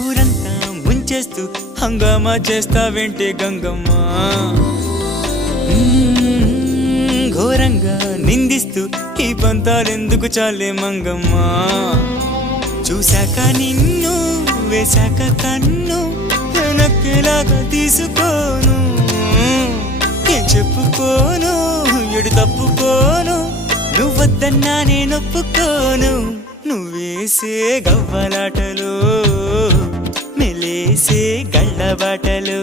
ఊరంతా ముంచేస్తూ హంగామా చేస్తావేంటే గంగమ్మ ఘోరంగా నిందిస్తూ ఈ పంతాలెందుకు చాలే మంగమ్మ చూశాక నిన్ను వేశాక కన్ను నక్కేలాగా తీసుకోను ఏం చెప్పుకోను ఎడు తప్పుకోను నువ్వద్దన్నా నేనొప్పుకోను నువ్వేసే గవ్వలాటలు మెలేసే గళ్ళబాటలు